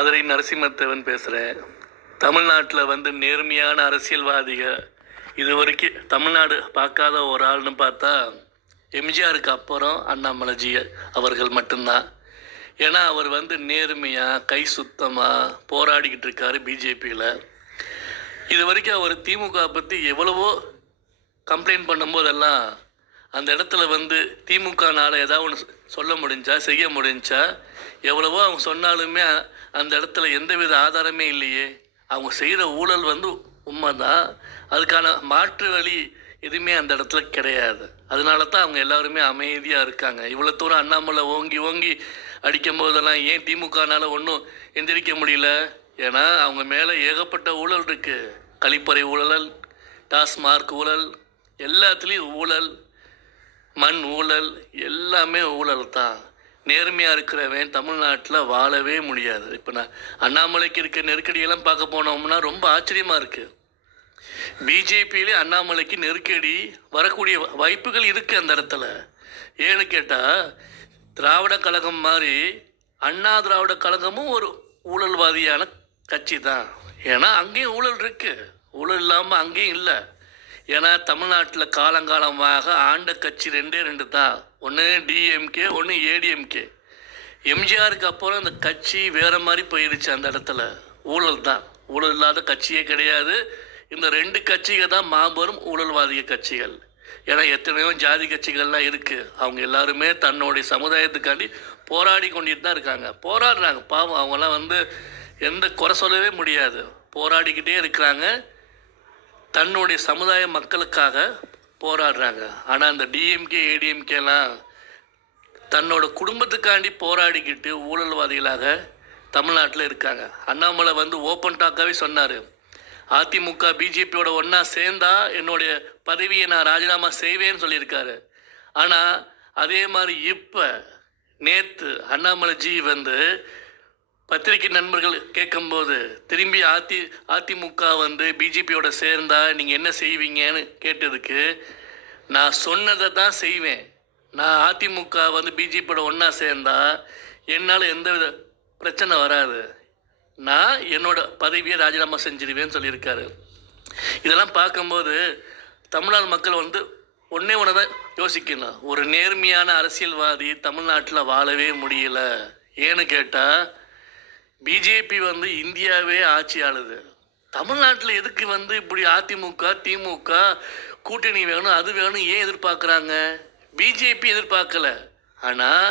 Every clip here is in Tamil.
மதுரை நரசிம்மத்தேவன் பேசுகிறேன். தமிழ்நாட்டில் நேர்மையான அரசியல்வாதிகள் இது வரைக்கும் தமிழ்நாடு பார்க்காத ஒரு ஆள்னு பார்த்தா எம்ஜிஆருக்கு அப்புறம் அண்ணாமலைஜி அவர்கள் மட்டும்தான். ஏன்னா அவர் நேர்மையாக கை சுத்தமாக போராடிக்கிட்டு இருக்காரு பிஜேபியில். இது வரைக்கும் அவர் திமுக பற்றி எவ்வளவோ கம்ப்ளைண்ட் பண்ணும்போதெல்லாம் அந்த இடத்துல திமுகனால் ஏதாவது ஒன்று சொல்ல முடிஞ்சா செய்ய முடிஞ்சா எவ்வளவோ அவங்க சொன்னாலுமே அந்த இடத்துல எந்தவித ஆதாரமே இல்லையே. அவங்க செய்கிற ஊழல் உண்மைதான், அதுக்கான மாற்று வழி எதுவுமே அந்த இடத்துல கிடையாது. அதனால தான் அவங்க எல்லாருமே அமைதியாக இருக்காங்க. இவ்வளோ தூரம் அண்ணாமலை ஓங்கி ஓங்கி அடிக்கும் போதெல்லாம் ஏன் திமுகனால் ஒன்றும் எந்திரிக்க முடியல? ஏன்னா அவங்க மேலே ஏகப்பட்ட ஊழல் இருக்குது. கழிப்பறை ஊழல், டாஸ்மார்க் ஊழல், எல்லாத்துலேயும் ஊழல், மண் ஊழல், எல்லாமே ஊழல் தான். நேர்மையாக இருக்கிறவன் தமிழ்நாட்டில் வாழவே முடியாது. இப்போ நான் அண்ணாமலைக்கு இருக்க நெருக்கடியெல்லாம் பார்க்க போனோம்னா ரொம்ப ஆச்சரியமாக இருக்குது. பிஜேபியிலே அண்ணாமலைக்கு நெருக்கடி வரக்கூடிய வாய்ப்புகள் இருக்குது அந்த இடத்துல. ஏன்னு கேட்டால் திராவிட கழகம் மாதிரி அண்ணா திராவிட கழகமும் ஒரு ஊழல்வாதியான கட்சி தான். ஏன்னா அங்கேயும் ஊழல் இருக்குது, ஊழல் இல்லாமல் அங்கேயும் இல்லை. ஏன்னா தமிழ்நாட்டில் காலங்காலமாக ஆண்ட கட்சி ரெண்டு தான், ஒன்று டிஎம்கே, ஒன்று ஏடிஎம்கே. எம்ஜிஆருக்கு அப்புறம் அந்த கட்சி வேறு மாதிரி போயிடுச்சு. அந்த இடத்துல ஊழல் தான், ஊழல் இல்லாத கட்சியே கிடையாது. இந்த ரெண்டு கட்சிகள் தான் மாபெரும் ஊழல்வாதிய கட்சிகள். ஏன்னா எத்தனையோ ஜாதி கட்சிகள்லாம் இருக்குது. அவங்க எல்லாருமே தன்னுடைய சமுதாயத்துக்காண்டி போராடி கொண்டுட்டு தான் இருக்காங்க, போராடுறாங்க. பாவம் அவங்களாம் எந்த குறை சொல்லவே முடியாது, போராடிக்கிட்டே இருக்கிறாங்க, தன்னுடைய சமுதாய மக்களுக்காக போராடுறாங்க. ஆனால் இந்த டிஎம்கே ஏடிஎம்கேலாம் தன்னோட குடும்பத்துக்காண்டி போராடிக்கிட்டு ஊழல்வாதிகளாக தமிழ்நாட்டில் இருக்காங்க. அண்ணாமலை ஓப்பன் டாக்காகவே சொன்னார், அதிமுக பிஜேபியோட ஒன்றா சேர்ந்தா என்னுடைய பதவியை நான் ராஜினாமா செய்வேன்னு சொல்லியிருக்காரு. ஆனால் அதே மாதிரி இப்போ நேற்று அண்ணாமலைஜி பத்திரிகை நண்பர்கள் கேட்கும்போது திரும்பி அதிமுக பிஜேபியோட சேர்ந்தா நீங்கள் என்ன செய்வீங்கன்னு கேட்டதுக்கு நான் சொன்னதை தான் செய்வேன். நான் அதிமுக பிஜேபியோட ஒன்றா சேர்ந்தா என்னால் எந்தவித பிரச்சனை வராது, நான் என்னோட பதவியை ராஜினாமா செஞ்சிடுவேன்னு சொல்லியிருக்காரு. இதெல்லாம் பார்க்கும்போது தமிழ்நாடு மக்கள் ஒன்றே ஒன்று தான் யோசிக்கணும், ஒரு நேர்மையான அரசியல்வாதி தமிழ்நாட்டில் வாழவே முடியல. ஏன்னு கேட்டால் பிஜேபி இந்தியாவே ஆட்சி ஆளுது. தமிழ்நாட்டில் எதுக்கு இப்படி அதிமுக திமுக கூட்டணி வேணும் அது வேணும் ஏன் எதிர்பார்க்குறாங்க? பிஜேபி எதிர்பார்க்கல, ஆனால்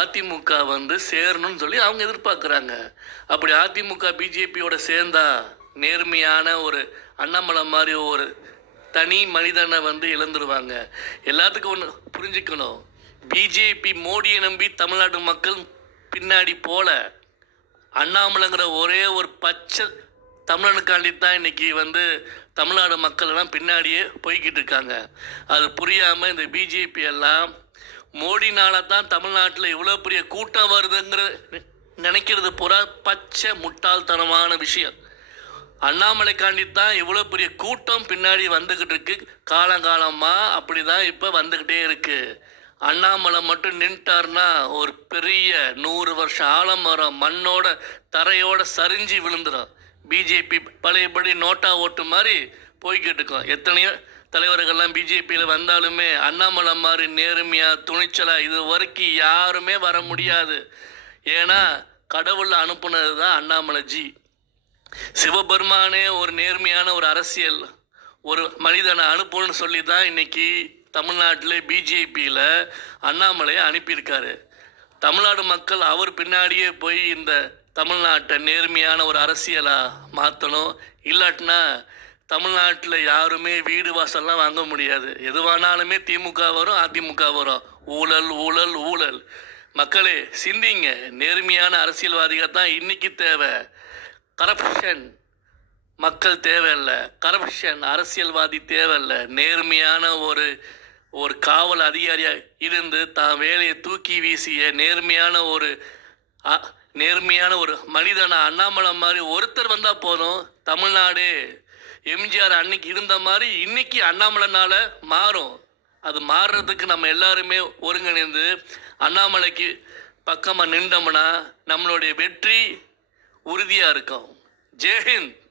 அதிமுக சேரணும்னு சொல்லி அவங்க எதிர்பார்க்குறாங்க. அப்படி அதிமுக பிஜேபியோட சேர்ந்தா நேர்மையான ஒரு அண்ணாமலை மாதிரி ஒரு தனி மனிதனை இழந்துருவாங்க. எல்லாத்துக்கும் ஒன்று புரிஞ்சுக்கணும், பிஜேபி மோடியை நம்பி தமிழ்நாட்டு மக்கள் பின்னாடி போல, அண்ணாமலைங்கிற ஒரே ஒரு பச்சை தமிழனுக்காண்டி தான் இன்னைக்கு தமிழ்நாடு மக்கள் எல்லாம் பின்னாடியே போய்கிட்டு இருக்காங்க. அது புரியாமல் இந்த பிஜேபி எல்லாம் மோடினால தான் தமிழ்நாட்டில் இவ்வளோ பெரிய கூட்டம் வருதுங்கிற நினைக்கிறது பூரா பச்சை முட்டாள்தனமான விஷயம். அண்ணாமலைக்காண்டி தான் இவ்வளோ பெரிய கூட்டம் பின்னாடி வந்துக்கிட்டு இருக்கு. காலங்காலமாக அப்படி தான் இப்போ வந்துக்கிட்டே இருக்கு. அண்ணாமலை மட்டும் நின்ட்டார்னா ஒரு பெரிய 100 வருஷம் ஆலமரம் மண்ணோட தரையோட சரிஞ்சு விழுந்துடும். பிஜேபி பழையபடி நோட்டா ஓட்டு மாதிரி போய்கிட்டு இருக்கோம். எத்தனையோ தலைவர்கள்லாம் பிஜேபியில் வந்தாலுமே அண்ணாமலை மாதிரி நேர்மையாக துணிச்சலாக இது வரைக்கும் யாருமே வர முடியாது. ஏன்னா கடவுள் அனுப்புனது தான் அண்ணாமலைஜி. சிவபெருமானே ஒரு நேர்மையான ஒரு அரசியல் ஒரு மனிதனை அனுப்பணும்னு சொல்லி தான் இன்னைக்கு தமிழ்நாட்டில் பிஜேபியில் அண்ணாமலையை அனுப்பியிருக்காரு. தமிழ்நாடு மக்கள் அவர் பின்னாடியே போய் இந்த தமிழ்நாட்டை நேர்மையான ஒரு அரசியலாக மாற்றணும். இல்லாட்டினா தமிழ்நாட்டில் யாருமே வீடு வாசல்லாம் வாங்க முடியாது. எதுவானாலுமே திமுக வரும், அதிமுக வரும். ஊழல் ஊழல் ஊழல். மக்களே சிந்திங்க, நேர்மையான அரசியல்வாதிகள் தான் இன்னைக்கு தேவை. கரப்ஷன் மக்கள் தேவையில்லை, கரப்ஷன் அரசியல்வாதி தேவையில்லை. நேர்மையான ஒரு காவல் அதிகாரியாக இருந்து தான் வேலையை தூக்கி வீசிய நேர்மையான ஒரு மனிதனை அண்ணாமலை மாதிரி ஒருத்தர் வந்தால் போதும். தமிழ்நாடு எம்ஜிஆர் அன்னைக்கு இருந்த மாதிரி இன்னைக்கு அண்ணாமலைனால மாறும். அது மாறுறதுக்கு நம்ம எல்லாருமே ஒருங்கிணைந்து அண்ணாமலைக்கு பக்கமாக நின்றோம்னா நம்மளுடைய வெற்றி உறுதியாக இருக்கோம். ஜெய்ஹிந்த்.